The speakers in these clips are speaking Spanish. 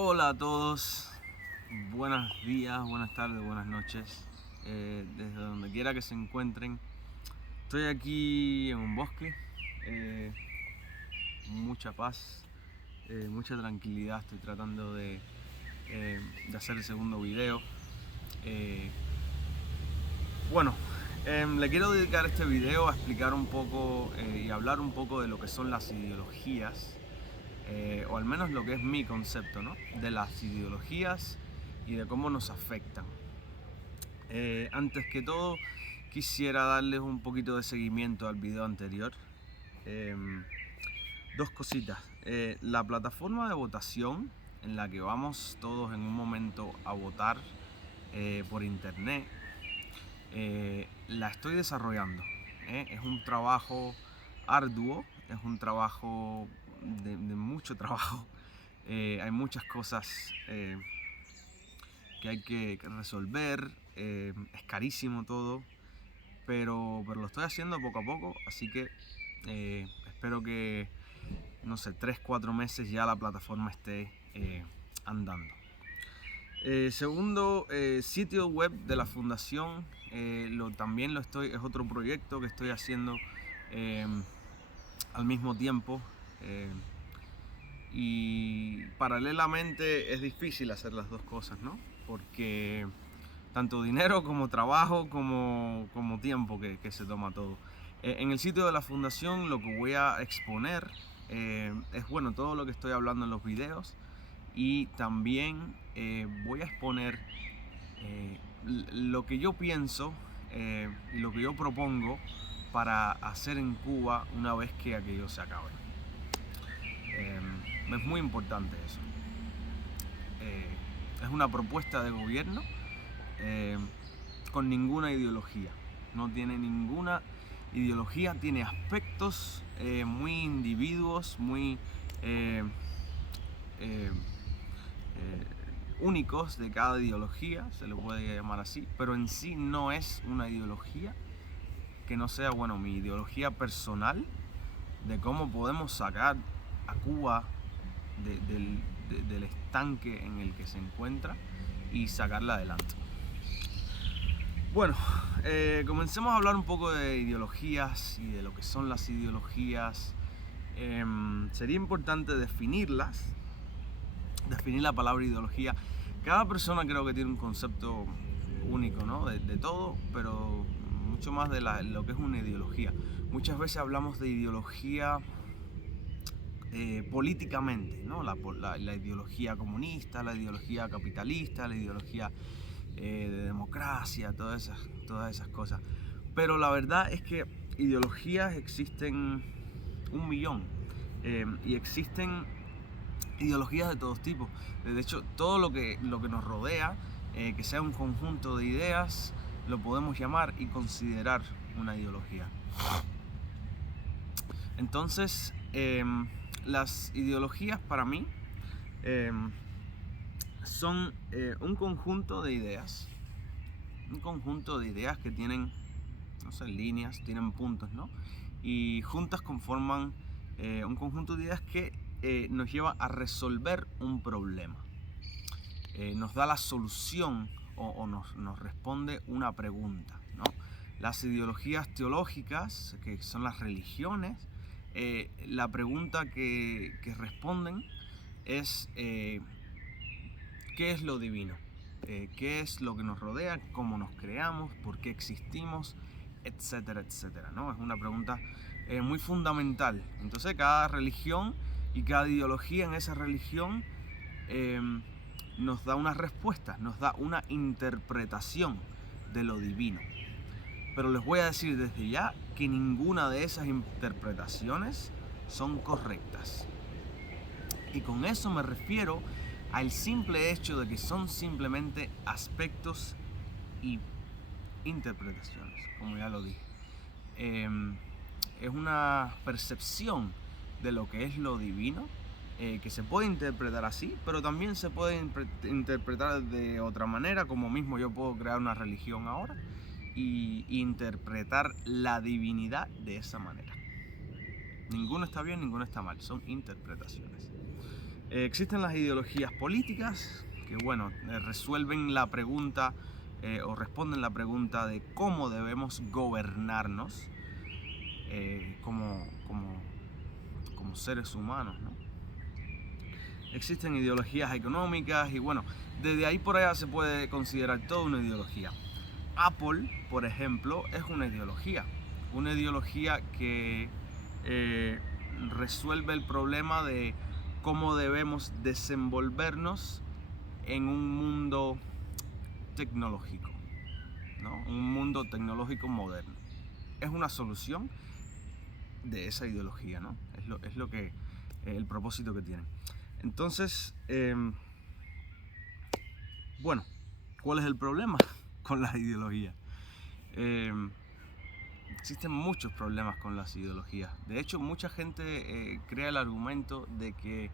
Hola a todos, buenos días, buenas tardes, buenas noches, desde donde quiera que se encuentren. Estoy aquí en un bosque, eh, mucha paz, mucha tranquilidad. Estoy tratando de hacer el segundo video. Eh, bueno, le quiero dedicar este video a explicar un poco y hablar un poco de lo que son las ideologías. O al menos lo que es mi concepto, ¿no? De las ideologías y de cómo nos afectan. Antes que todo, quisiera darles un poquito de seguimiento al video anterior. Dos cositas. La plataforma de votación en la que vamos todos en un momento a votar por internet, la estoy desarrollando. Es un trabajo arduo, es un trabajo de mucho trabajo. Hay muchas cosas que hay que resolver, es carísimo todo, pero lo estoy haciendo poco a poco, así que espero que, no sé, 3-4 meses ya la plataforma esté andando. Segundo, sitio web de la fundación, también es otro proyecto que estoy haciendo al mismo tiempo. Y paralelamente es difícil hacer las dos cosas, ¿no? Porque tanto dinero como trabajo como tiempo que se toma todo. En el sitio de la fundación lo que voy a exponer es bueno todo lo que estoy hablando en los videos, y también voy a exponer lo que yo pienso y lo que yo propongo para hacer en Cuba una vez que aquello se acabe. Es muy importante eso. Es una propuesta de gobierno con ninguna ideología. No tiene ninguna ideología, tiene aspectos muy individuos, muy únicos de cada ideología, se lo puede llamar así, pero en sí no es una ideología que no sea, bueno, mi ideología personal de cómo podemos sacar a Cuba del estanque en el que se encuentra y sacarla adelante. Bueno, comencemos a hablar un poco de ideologías y de lo que son las ideologías. Sería importante definir la palabra ideología. Cada persona creo que tiene un concepto único, ¿no? de todo, pero mucho más de lo que es una ideología. Muchas veces hablamos de ideología políticamente, ¿no? La ideología comunista, la ideología capitalista, la ideología de democracia, todas esas cosas. Pero la verdad es que ideologías existen un millón, y existen ideologías de todos tipos. De hecho, todo lo que nos rodea, que sea un conjunto de ideas, lo podemos llamar y considerar una ideología. Entonces, las ideologías para mí son un conjunto de ideas. Un conjunto de ideas que tienen, no sé, líneas, tienen puntos, ¿no? Y juntas conforman un conjunto de ideas que nos lleva a resolver un problema. Nos da la solución o nos responde una pregunta, ¿no? Las ideologías teológicas, que son las religiones, la pregunta que responden es ¿qué es lo divino? ¿Qué es lo que nos rodea? ¿Cómo nos creamos? ¿Por qué existimos? Etcétera, etcétera, ¿no? Es una pregunta muy fundamental. Entonces cada religión y cada ideología en esa religión nos da una respuesta, nos da una interpretación de lo divino. Pero les voy a decir desde ya que ninguna de esas interpretaciones son correctas. Y con eso me refiero al simple hecho de que son simplemente aspectos y interpretaciones, como ya lo dije. Es una percepción de lo que es lo divino, que se puede interpretar así, pero también se puede interpretar de otra manera, como mismo yo puedo crear una religión ahora y interpretar la divinidad de esa manera. Ninguno está bien, ninguno está mal, son interpretaciones. Existen las ideologías políticas que, bueno, resuelven la pregunta o responden la pregunta de cómo debemos gobernarnos como seres humanos, ¿no? Existen ideologías económicas y, bueno, desde ahí por allá se puede considerar toda una ideología. Apple, por ejemplo, es una ideología que resuelve el problema de cómo debemos desenvolvernos en un mundo tecnológico, ¿no? Un mundo tecnológico moderno. Es una solución de esa ideología, ¿no? Es lo que el propósito que tienen. Entonces, bueno, ¿cuál es el problema con las ideologías? Existen muchos problemas con las ideologías. De hecho, mucha gente crea el argumento de que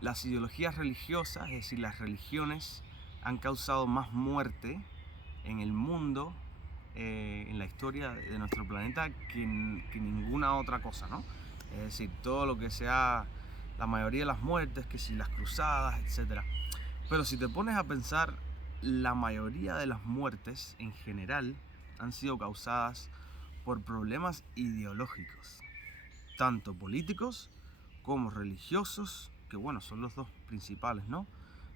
las ideologías religiosas, es decir, las religiones, han causado más muerte en el mundo, en la historia de nuestro planeta, que ninguna otra cosa, ¿no? Es decir, todo lo que sea, la mayoría de las muertes, que si las cruzadas, etc. Pero si te pones a pensar, la mayoría de las muertes en general han sido causadas por problemas ideológicos, tanto políticos como religiosos, que bueno, son los dos principales, ¿no?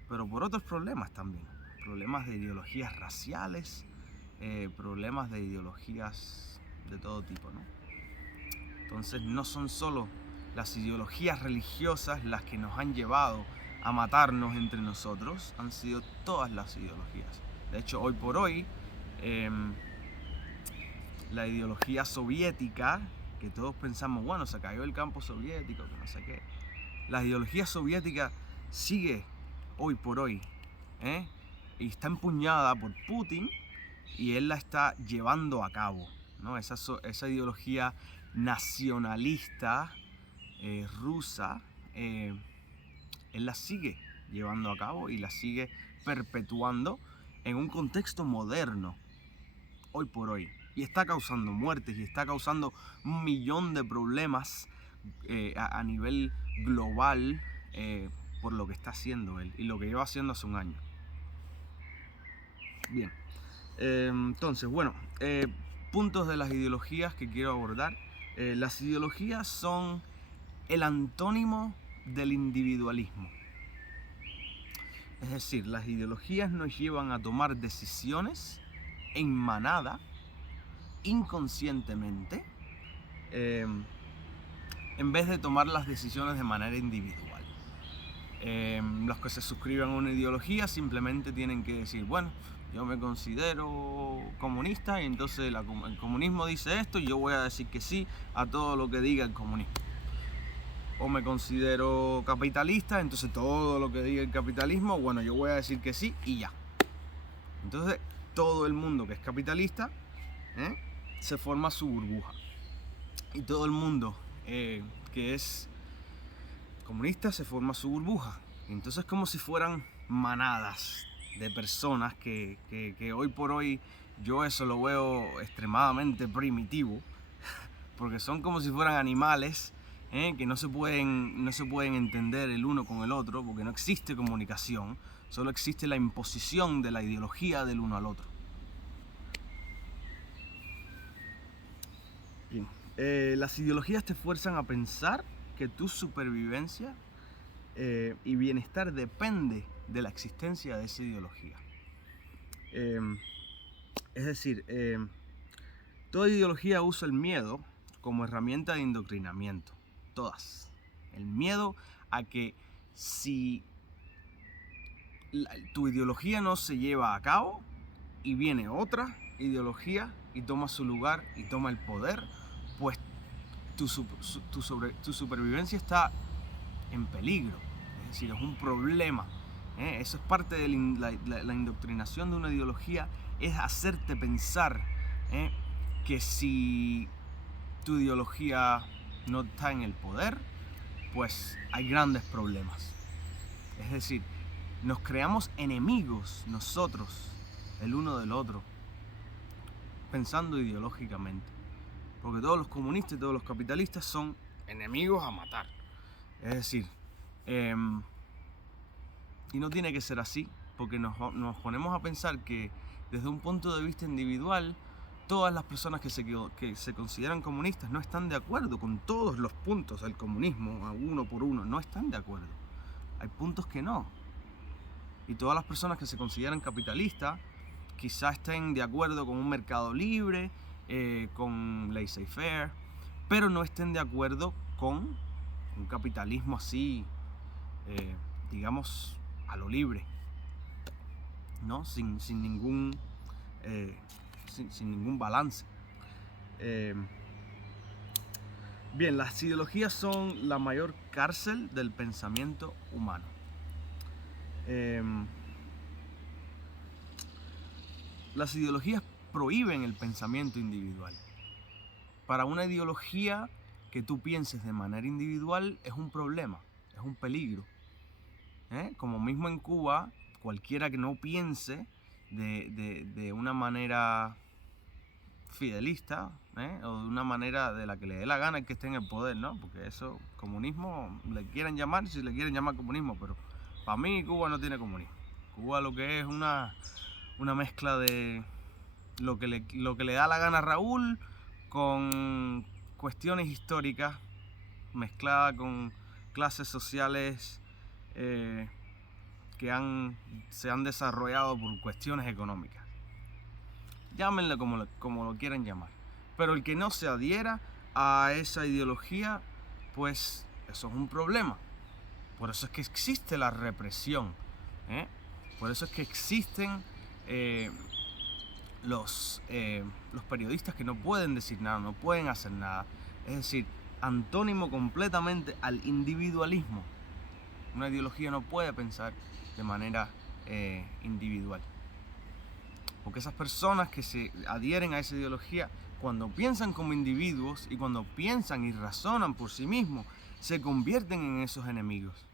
Pero por otros problemas también, problemas de ideologías raciales, problemas de ideologías de todo tipo, ¿no? Entonces no son solo las ideologías religiosas las que nos han llevado a matarnos entre nosotros, han sido todas las ideologías. De hecho, hoy por hoy, la ideología soviética, que todos pensamos, bueno, se cayó el campo soviético, que no sé qué. La ideología soviética sigue hoy por hoy, y está empuñada por Putin y él la está llevando a cabo, ¿no? Esa ideología nacionalista rusa, él la sigue llevando a cabo y la sigue perpetuando en un contexto moderno, hoy por hoy. Y está causando muertes y está causando un millón de problemas a nivel global por lo que está haciendo él y lo que lleva haciendo hace un año. Bien, entonces, bueno, puntos de las ideologías que quiero abordar. Las ideologías son el antónimo del individualismo. Es decir, las ideologías nos llevan a tomar decisiones en manada, inconscientemente, en vez de tomar las decisiones de manera individual. Los que se suscriben a una ideología simplemente tienen que decir, bueno, yo me considero comunista y entonces el comunismo dice esto y yo voy a decir que sí a todo lo que diga el comunismo. O me considero capitalista, entonces todo lo que diga el capitalismo, bueno, yo voy a decir que sí y ya. Entonces todo el mundo que es capitalista se forma su burbuja. Y todo el mundo que es comunista se forma su burbuja. Entonces es como si fueran manadas de personas que hoy por hoy yo eso lo veo extremadamente primitivo, porque son como si fueran animales que no se pueden entender el uno con el otro, porque no existe comunicación, solo existe la imposición de la ideología del uno al otro. Bien. Las ideologías te fuerzan a pensar que tu supervivencia y bienestar depende de la existencia de esa ideología. Es decir, toda ideología usa el miedo como herramienta de indoctrinamiento. Todas. El miedo a que si tu ideología no se lleva a cabo y viene otra ideología y toma su lugar y toma el poder, pues tu supervivencia está en peligro. Es decir, es un problema. Eso es parte de la indoctrinación de una ideología, es hacerte pensar que si tu ideología no está en el poder, pues hay grandes problemas. Es decir, nos creamos enemigos nosotros, el uno del otro, pensando ideológicamente. Porque todos los comunistas y todos los capitalistas son enemigos a matar. Es decir, Y no tiene que ser así, porque nos ponemos a pensar que desde un punto de vista individual, todas las personas que se consideran comunistas no están de acuerdo con todos los puntos del comunismo, a uno por uno, no están de acuerdo. Hay puntos que no. Y todas las personas que se consideran capitalistas quizás estén de acuerdo con un mercado libre, con laissez-faire, pero no estén de acuerdo con un capitalismo así, digamos, a lo libre, ¿no? Sin ningún balance. Bien, las ideologías son la mayor cárcel del pensamiento humano. Las ideologías prohíben el pensamiento individual. Para una ideología que tú pienses de manera individual es un problema, es un peligro. Como mismo en Cuba, cualquiera que no piense de una manera fidelista, o de una manera de la que le dé la gana el que esté en el poder, ¿no? Porque eso, comunismo, le quieren llamar, si le quieren llamar comunismo, pero para mí Cuba no tiene comunismo. Cuba lo que es una mezcla de lo que le da la gana a Raúl con cuestiones históricas mezcladas con clases sociales que se han desarrollado por cuestiones económicas. Llámenle como lo quieran llamar. Pero el que no se adhiera a esa ideología, pues eso es un problema. Por eso es que existe la represión. Por eso es que existen los periodistas que no pueden decir nada, no pueden hacer nada. Es decir, antónimo completamente al individualismo. Una ideología no puede pensar de manera individual. Porque esas personas que se adhieren a esa ideología, cuando piensan como individuos y cuando piensan y razonan por sí mismos, se convierten en esos enemigos.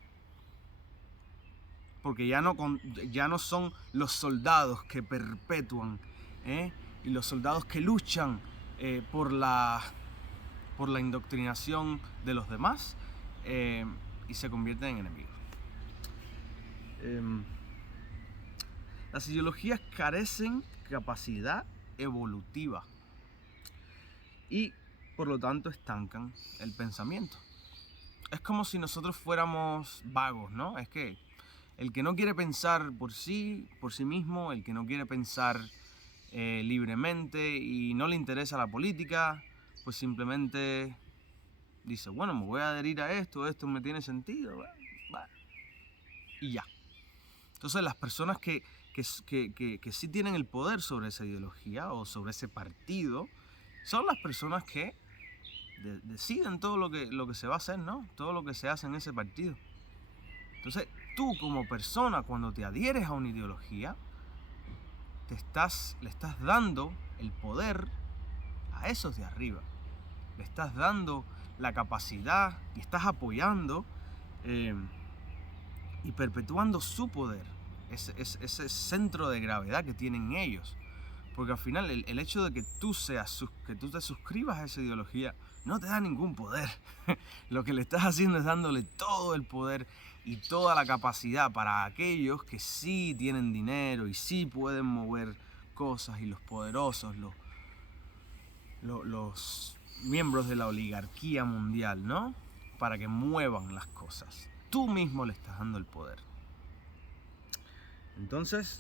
Porque ya no son los soldados que perpetúan, y los soldados que luchan por la indoctrinación de los demás, y se convierten en enemigos. Las ideologías carecen capacidad evolutiva y por lo tanto estancan el pensamiento. Es como si nosotros fuéramos vagos, ¿no? Es que el que no quiere pensar por sí mismo, el que no quiere pensar libremente y no le interesa la política, pues simplemente dice, bueno, me voy a adherir a esto me tiene sentido, y ya. Entonces las personas que sí tienen el poder sobre esa ideología o sobre ese partido son las personas que deciden todo lo que se va a hacer, ¿no? Todo lo que se hace en ese partido. Entonces tú como persona, cuando te adhieres a una ideología, le estás dando el poder a esos de arriba. Le estás dando la capacidad y estás apoyando y perpetuando su poder, ese centro de gravedad que tienen ellos. Porque al final el hecho de que tú te suscribas a esa ideología no te da ningún poder. Lo que le estás haciendo es dándole todo el poder y toda la capacidad para aquellos que sí tienen dinero y sí pueden mover cosas, y los poderosos, los miembros de la oligarquía mundial, ¿no? Para que muevan las cosas. Tú mismo le estás dando el poder. Entonces,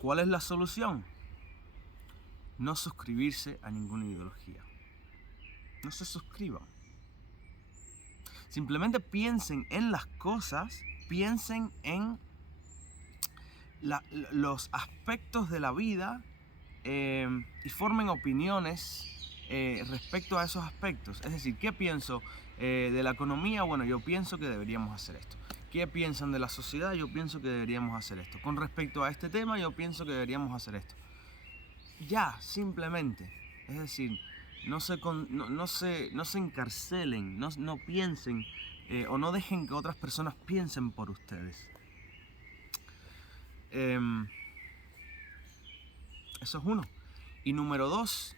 ¿cuál es la solución? No suscribirse a ninguna ideología. No se suscriban. Simplemente piensen en las cosas, piensen en los aspectos de la vida y formen opiniones respecto a esos aspectos. Es decir, ¿qué pienso de la economía? Bueno, yo pienso que deberíamos hacer esto. ¿Qué piensan de la sociedad? Yo pienso que deberíamos hacer esto. Con respecto a este tema, yo pienso que deberíamos hacer esto. Ya, simplemente. Es decir, no se encarcelen, no piensen o no dejen que otras personas piensen por ustedes. Eso es uno. Y número dos,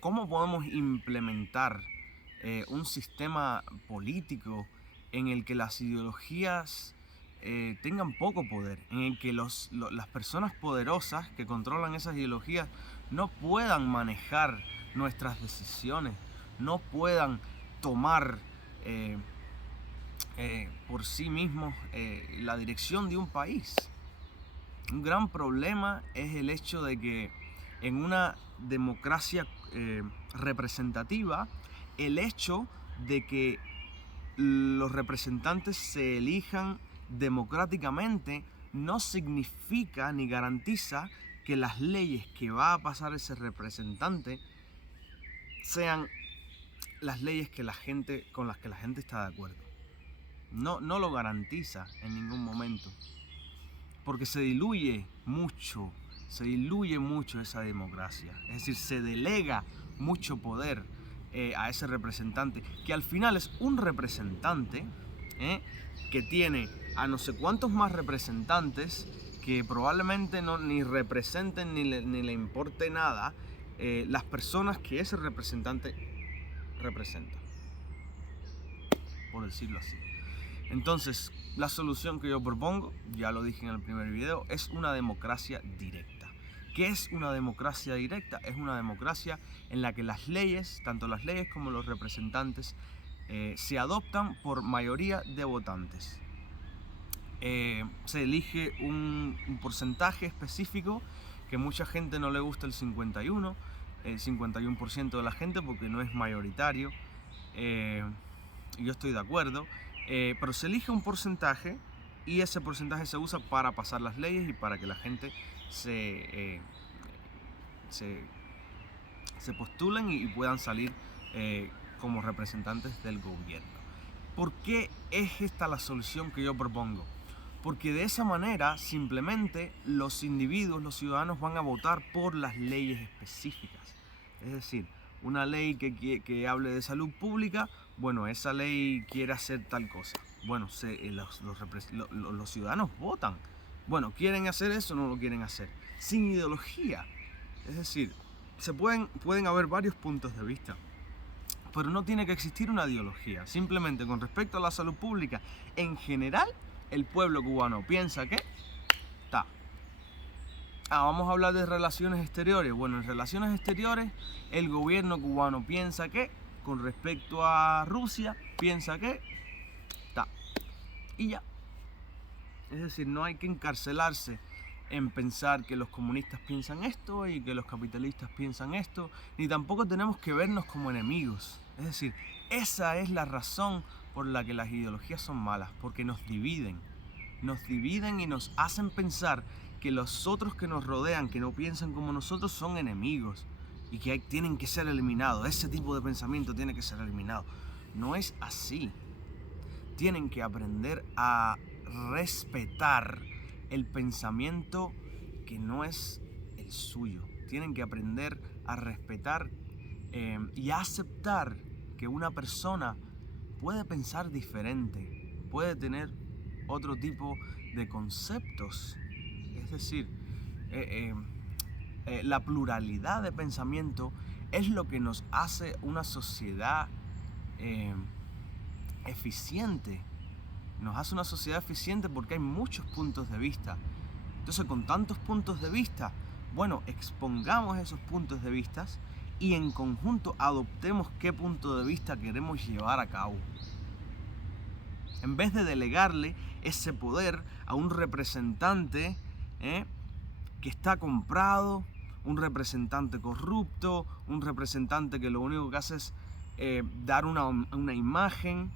¿cómo podemos implementar un sistema político en el que las ideologías tengan poco poder, en el que las personas poderosas que controlan esas ideologías no puedan manejar nuestras decisiones, no puedan tomar por sí mismos la dirección de un país. Un gran problema es el hecho de que en una democracia representativa, el hecho de que los representantes se elijan democráticamente no significa ni garantiza que las leyes que va a pasar ese representante sean las leyes con las que la gente está de acuerdo. No lo garantiza en ningún momento, porque se diluye mucho esa democracia. Es decir, se delega mucho poder a ese representante, que al final es un representante que tiene a no sé cuántos más representantes que probablemente ni representen ni le importe nada las personas que ese representante representa, por decirlo así. Entonces, la solución que yo propongo, ya lo dije en el primer video, es una democracia directa. ¿Qué es una democracia directa? Es una democracia en la que las leyes, tanto las leyes como los representantes, se adoptan por mayoría de votantes. Se elige un porcentaje específico, que mucha gente no le gusta el 51% de la gente porque no es mayoritario. Yo estoy de acuerdo, pero se elige un porcentaje y ese porcentaje se usa para pasar las leyes y para que la gente se postulen y puedan salir como representantes del gobierno. ¿Por qué es esta la solución que yo propongo? Porque de esa manera simplemente los individuos, los ciudadanos van a votar por las leyes específicas. Es decir, una ley que hable de salud pública, bueno, esa ley quiere hacer tal cosa. Bueno, los ciudadanos votan. Bueno, ¿quieren hacer eso o no lo quieren hacer? Sin ideología. Es decir, pueden haber varios puntos de vista, pero no tiene que existir una ideología. Simplemente con respecto a la salud pública, en general, el pueblo cubano piensa que está. Vamos a hablar de relaciones exteriores. Bueno, en relaciones exteriores, el gobierno cubano piensa que, con respecto a Rusia, piensa que está. Y ya. Es decir, no hay que encarcelarse en pensar que los comunistas piensan esto y que los capitalistas piensan esto, ni tampoco tenemos que vernos como enemigos. Es decir, esa es la razón por la que las ideologías son malas, porque nos dividen y nos hacen pensar que los otros que nos rodean, que no piensan como nosotros, son enemigos y que tienen que ser eliminados. Ese tipo de pensamiento tiene que ser eliminado. No es así. Tienen que aprender a respetar el pensamiento que no es el suyo. Tienen que aprender a respetar y a aceptar que una persona puede pensar diferente, puede tener otro tipo de conceptos. Es decir, la pluralidad de pensamiento es lo que nos hace una sociedad eficiente. Nos hace una sociedad eficiente porque hay muchos puntos de vista. Entonces, con tantos puntos de vista, bueno, expongamos esos puntos de vista y en conjunto adoptemos qué punto de vista queremos llevar a cabo. En vez de delegarle ese poder a un representante que está comprado, un representante corrupto, un representante que lo único que hace es dar una imagen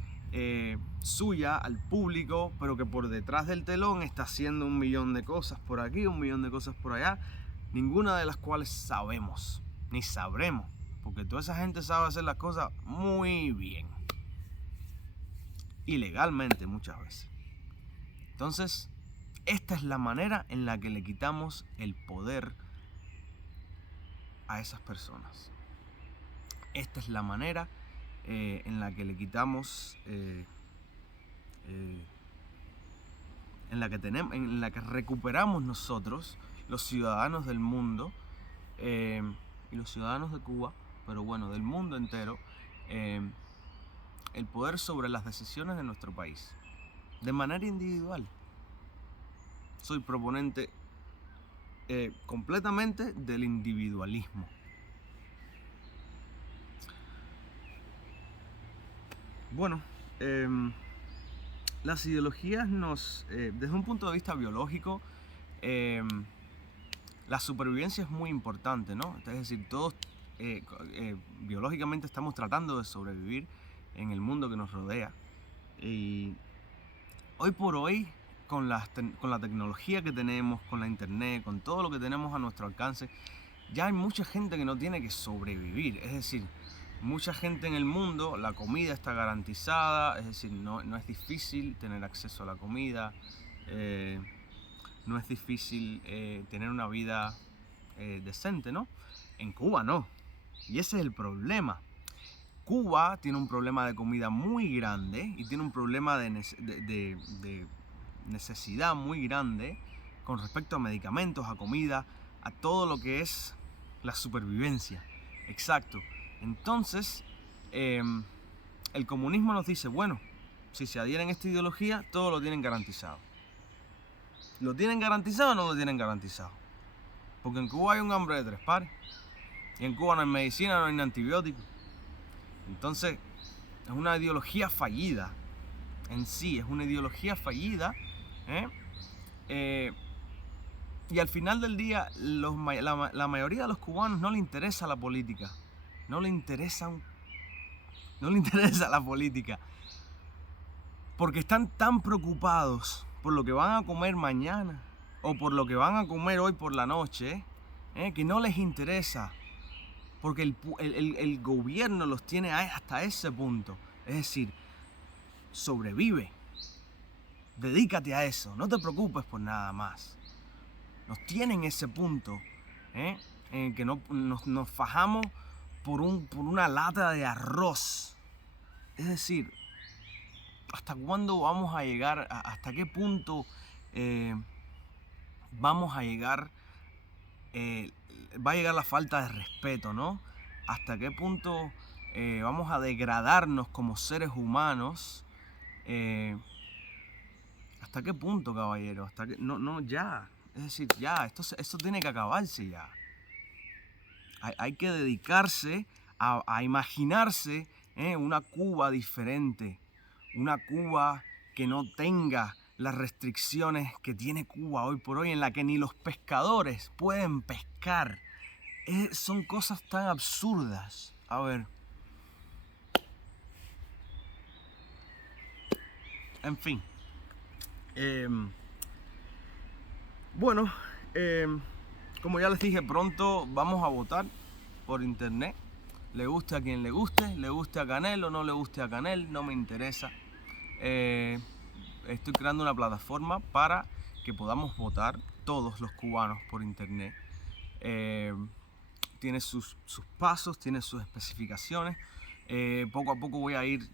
suya al público, pero que por detrás del telón está haciendo 1.000.000 de cosas por aquí, 1.000.000 de cosas por allá, ninguna de las cuales sabemos, ni sabremos, porque toda esa gente sabe hacer las cosas muy bien, ilegalmente muchas veces. Entonces, esta es la manera en la que le quitamos el poder a esas personas. Esta es la manera en la que le quitamos, en la que recuperamos nosotros, los ciudadanos del mundo y los ciudadanos de Cuba, pero bueno, del mundo entero, el poder sobre las decisiones de nuestro país, de manera individual. soy proponente completamente del individualismo. Bueno, las ideologías desde un punto de vista biológico, la supervivencia es muy importante, ¿no? Es decir, todos biológicamente estamos tratando de sobrevivir en el mundo que nos rodea. Y hoy por hoy, con la tecnología que tenemos, con la internet, con todo lo que tenemos a nuestro alcance, ya hay mucha gente que no tiene que sobrevivir. Es decir, mucha gente en el mundo, la comida está garantizada, es decir, no es difícil tener acceso a la comida, no es difícil tener una vida decente, ¿no? En Cuba no. Y ese es el problema. Cuba tiene un problema de comida muy grande y tiene un problema de necesidad muy grande con respecto a medicamentos, a comida, a todo lo que es la supervivencia. Exacto. Entonces, el comunismo nos dice, bueno, si se adhieren a esta ideología, todo lo tienen garantizado. ¿Lo tienen garantizado o no lo tienen garantizado? Porque en Cuba hay un hambre de 3 pares. Y en Cuba no hay medicina, no hay antibióticos. Entonces, es una ideología fallida. En sí, es una ideología fallida. Y al final del día, la mayoría de los cubanos no le interesa la política. No le interesa la política. Porque están tan preocupados por lo que van a comer mañana o por lo que van a comer hoy por la noche, que no les interesa. Porque el gobierno los tiene hasta ese punto. Es decir, sobrevive. Dedícate a eso. No te preocupes por nada más. Nos tienen ese punto en el que nos fajamos por una lata de arroz. Es decir, ¿hasta cuándo vamos a llegar? ¿Hasta qué punto vamos a llegar? Va a llegar la falta de respeto, ¿no? ¿Hasta qué punto vamos a degradarnos como seres humanos? ¿Hasta qué punto, caballero? ¿Hasta qué? No, ya. Es decir, ya, esto tiene que acabarse ya. Hay que dedicarse a imaginarse una Cuba diferente. Una Cuba que no tenga las restricciones que tiene Cuba hoy por hoy, en la que ni los pescadores pueden pescar. Son cosas tan absurdas. A ver. En fin. Bueno, como ya les dije, pronto vamos a votar por internet. Le guste a quien le guste a Canel o no le guste a Canel, no me interesa. Estoy creando una plataforma para que podamos votar todos los cubanos por internet. Tiene sus pasos, tiene sus especificaciones. Poco a poco voy a ir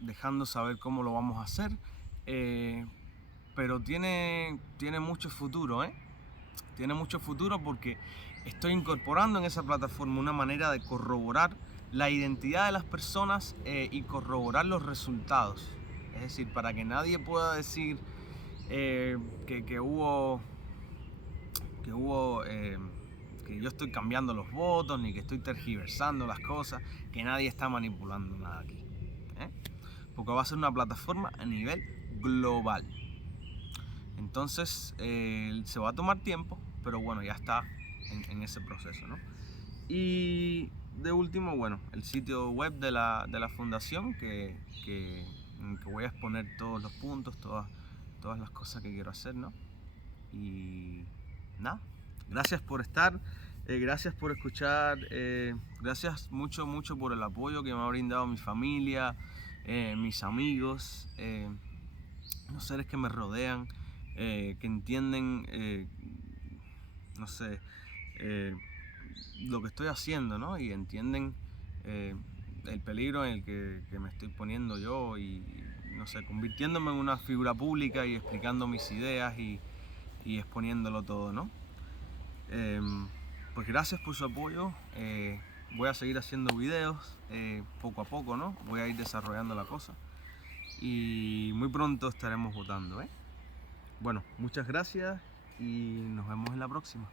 dejando saber cómo lo vamos a hacer. Pero tiene mucho futuro, Tiene mucho futuro porque estoy incorporando en esa plataforma una manera de corroborar la identidad de las personas y corroborar los resultados. Es decir, para que nadie pueda decir que yo estoy cambiando los votos, ni que estoy tergiversando las cosas, que nadie está manipulando nada aquí. Porque va a ser una plataforma a nivel global. Entonces se va a tomar tiempo, pero bueno, ya está en ese proceso, ¿no? Y de último, bueno, el sitio web de la fundación en que voy a exponer todos los puntos, todas las cosas que quiero hacer, ¿no? Y nada, gracias por estar, gracias por escuchar, gracias mucho por el apoyo que me ha brindado mi familia, mis amigos, los seres que me rodean, que entienden, no sé, lo que estoy haciendo, ¿no? Y entienden el peligro en el que me estoy poniendo yo y, no sé, convirtiéndome en una figura pública y explicando mis ideas y exponiéndolo todo, ¿no? Pues gracias por su apoyo. Voy a seguir haciendo videos poco a poco, ¿no? Voy a ir desarrollando la cosa y muy pronto estaremos votando, Bueno, muchas gracias y nos vemos en la próxima.